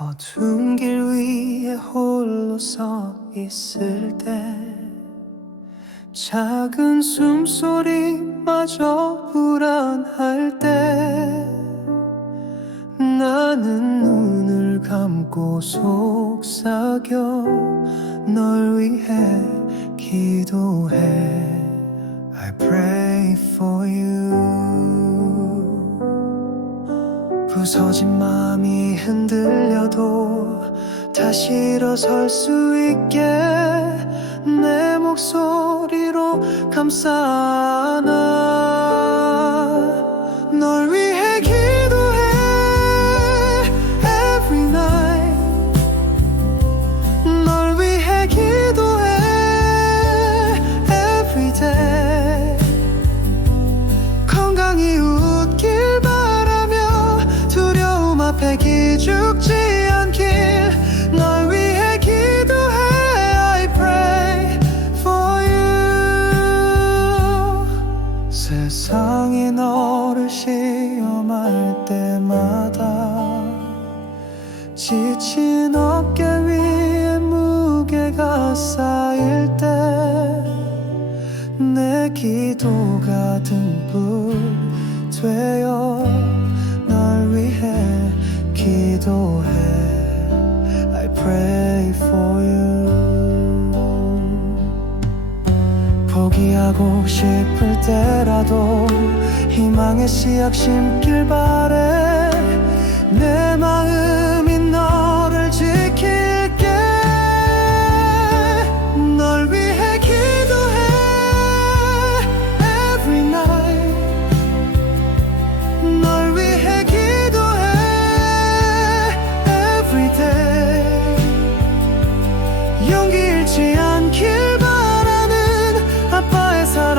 어두운 길 위에 홀로 서 있을 때 작은 숨소리마저 불안할 때 나는 눈을 감고 속삭여 널 위해 기도해 부서진 마음이 흔들려도 다시 일어설 수 있게 내 목소리로 감싸나 기죽지 않길 널 위해 기도해 I pray for you. 세상이 너를 시험할 때마다 지친 어깨 위에 무게가 쌓일 때 내 기도가 등불 되어 널 위해 기도해. I pray for you. 포기하고 싶을 때라도 희망의 씨앗 심길 마음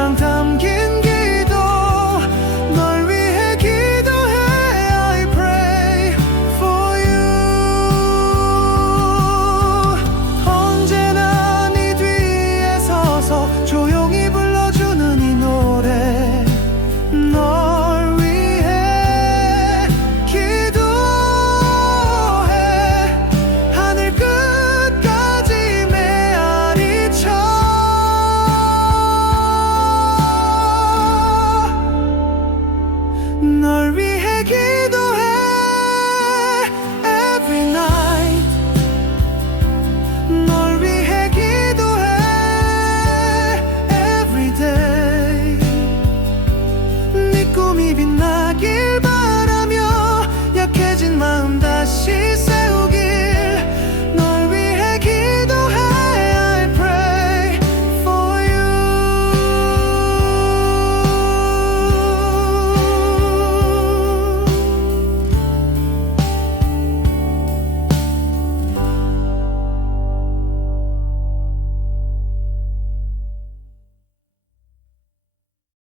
사랑 다